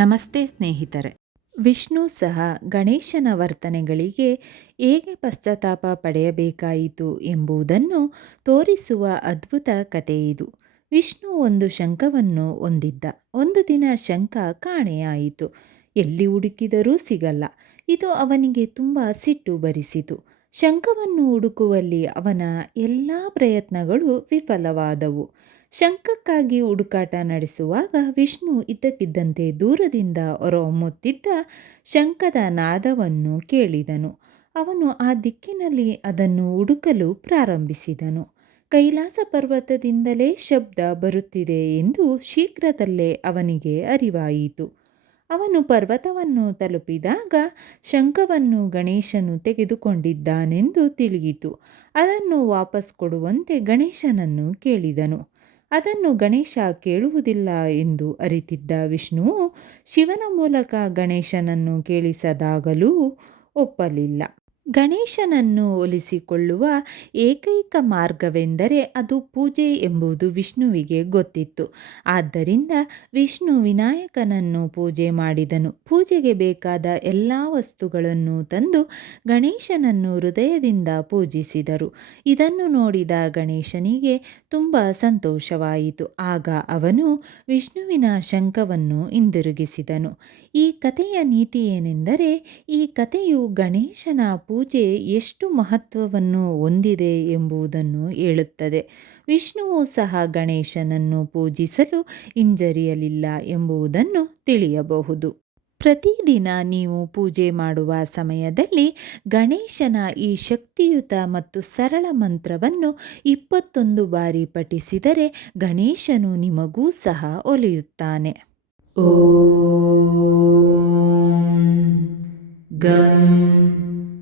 ನಮಸ್ತೆ ಸ್ನೇಹಿತರೆ. ವಿಷ್ಣು ಸಹ ಗಣೇಶನ ವರ್ತನೆಗಳಿಗೆ ಹೇಗೆ ಪಶ್ಚಾತ್ತಾಪ ಪಡೆಯಬೇಕಾಯಿತು ಎಂಬುದನ್ನು ತೋರಿಸುವ ಅದ್ಭುತ ಕಥೆಯಿದು ವಿಷ್ಣು ಒಂದು ಶಂಖವನ್ನು ಹೊಂದಿದ್ದ. ಒಂದು ದಿನ ಶಂಖ ಕಾಣೆಯಾಯಿತು. ಎಲ್ಲಿ ಹುಡುಕಿದರೂ ಸಿಗಲ್ಲ. ಇದು ಅವನಿಗೆ ತುಂಬ ಸಿಟ್ಟು ಬರಿಸಿತು. ಶಂಖವನ್ನು ಹುಡುಕುವಲ್ಲಿ ಅವನ ಎಲ್ಲ ಪ್ರಯತ್ನಗಳು ವಿಫಲವಾದವು. ಶಂಖಕ್ಕಾಗಿ ಹುಡುಕಾಟ ನಡೆಸುವಾಗ ವಿಷ್ಣು ಇದ್ದಕ್ಕಿದ್ದಂತೆ ದೂರದಿಂದ ಹೊರಹೊಮ್ಮುತ್ತಿದ್ದ ಶಂಖದ ನಾದವನ್ನು ಕೇಳಿದನು. ಅವನು ಆ ದಿಕ್ಕಿನಲ್ಲಿ ಅದನ್ನು ಹುಡುಕಲು ಪ್ರಾರಂಭಿಸಿದನು. ಕೈಲಾಸ ಪರ್ವತದಿಂದಲೇ ಶಬ್ದ ಬರುತ್ತಿದೆ ಎಂದು ಶೀಘ್ರದಲ್ಲೇ ಅವನಿಗೆ ಅರಿವಾಯಿತು. ಅವನು ಪರ್ವತವನ್ನು ತಲುಪಿದಾಗ ಶಂಖವನ್ನು ಗಣೇಶನು ತೆಗೆದುಕೊಂಡಿದ್ದಾನೆಂದು ತಿಳಿಯಿತು. ಅದನ್ನು ವಾಪಸ್ ಕೊಡುವಂತೆ ಗಣೇಶನನ್ನು ಕೇಳಿದನು. ಅದನ್ನು ಗಣೇಶ ಕೇಳುವುದಿಲ್ಲ ಎಂದು ಅರಿತಿದ್ದ ವಿಷ್ಣುವು ಶಿವನ ಮೂಲಕ ಗಣೇಶನನ್ನು ಕೇಳಿಸದಾಗಲೂ ಒಪ್ಪಲಿಲ್ಲ. ಗಣೇಶನನ್ನು ಒಲಿಸಿಕೊಳ್ಳುವ ಏಕೈಕ ಮಾರ್ಗವೆಂದರೆ ಅದು ಪೂಜೆ ಎಂಬುದು ವಿಷ್ಣುವಿಗೆ ಗೊತ್ತಿತ್ತು. ಆದ್ದರಿಂದ ವಿಷ್ಣು ವಿನಾಯಕನನ್ನು ಪೂಜೆ ಮಾಡಿದನು. ಪೂಜೆಗೆ ಬೇಕಾದ ಎಲ್ಲ ವಸ್ತುಗಳನ್ನು ತಂದು ಗಣೇಶನನ್ನು ಹೃದಯದಿಂದ ಪೂಜಿಸಿದರು. ಇದನ್ನು ನೋಡಿದ ಗಣೇಶನಿಗೆ ತುಂಬ ಸಂತೋಷವಾಯಿತು. ಆಗ ಅವನು ವಿಷ್ಣುವಿನ ಶಂಖವನ್ನು ಹಿಂದಿರುಗಿಸಿದನು. ಈ ಕಥೆಯ ನೀತಿ ಏನೆಂದರೆ ಈ ಕಥೆಯು ಗಣೇಶನ ಪೂಜೆ ಎಷ್ಟು ಮಹತ್ವವನ್ನು ಹೊಂದಿದೆ ಎಂಬುದನ್ನು ಹೇಳುತ್ತದೆ. ವಿಷ್ಣುವು ಸಹ ಗಣೇಶನನ್ನು ಪೂಜಿಸಲು ಹಿಂಜರಿಯಲಿಲ್ಲ ಎಂಬುದನ್ನು ತಿಳಿಯಬಹುದು. ಪ್ರತಿದಿನ ನೀವು ಪೂಜೆ ಮಾಡುವ ಸಮಯದಲ್ಲಿ ಗಣೇಶನ ಈ ಶಕ್ತಿಯುತ ಮತ್ತು ಸರಳ ಮಂತ್ರವನ್ನು ಇಪ್ಪತ್ತೊಂದು ಬಾರಿ ಪಠಿಸಿದರೆ ಗಣೇಶನು ನಿಮಗೂ ಸಹ ಒಲಿಯುತ್ತಾನೆ. ಓ ಗಂ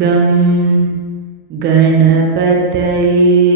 गं गणपतये।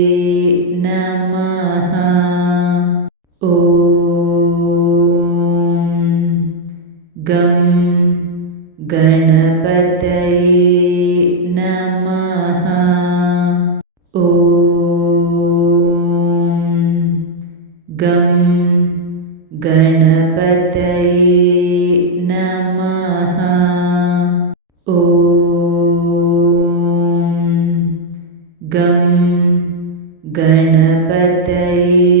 गं गणपतये।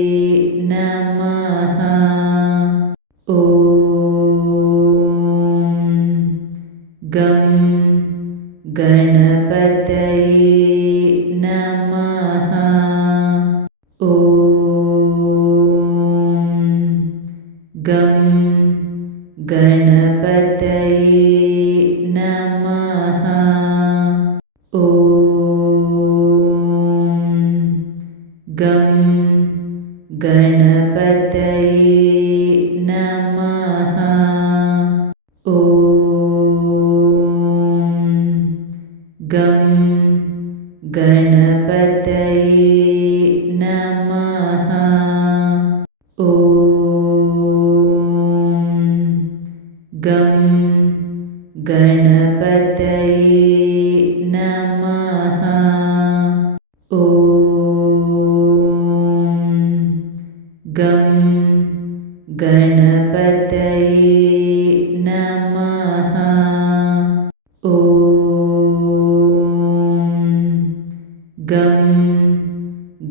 गं गणपतये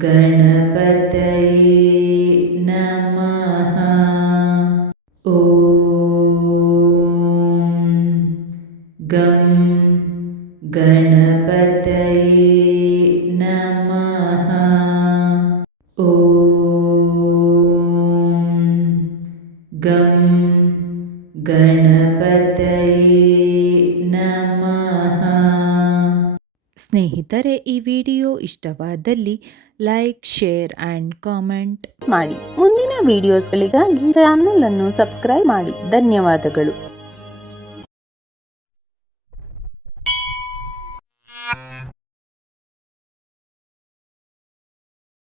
गणपतये नमः ॐ गं गणपतये नमः ॐ गं गणपतये ನಮಃ ಸ್ನೇಹಿತರೆ ಈ ವಿಡಿಯೋ ಇಷ್ಟವಾದಲ್ಲಿ ಲೈಕ್ ಶೇರ್ ಆ್ಯಂಡ್ ಕಾಮೆಂಟ್ ಮಾಡಿ. ಮುಂದಿನ ವಿಡಿಯೋಸ್ಗಳಿಗಾಗಿ ಚಾನಲನ್ನು ಸಬ್ಸ್ಕ್ರೈಬ್ ಮಾಡಿ. ಧನ್ಯವಾದಗಳು.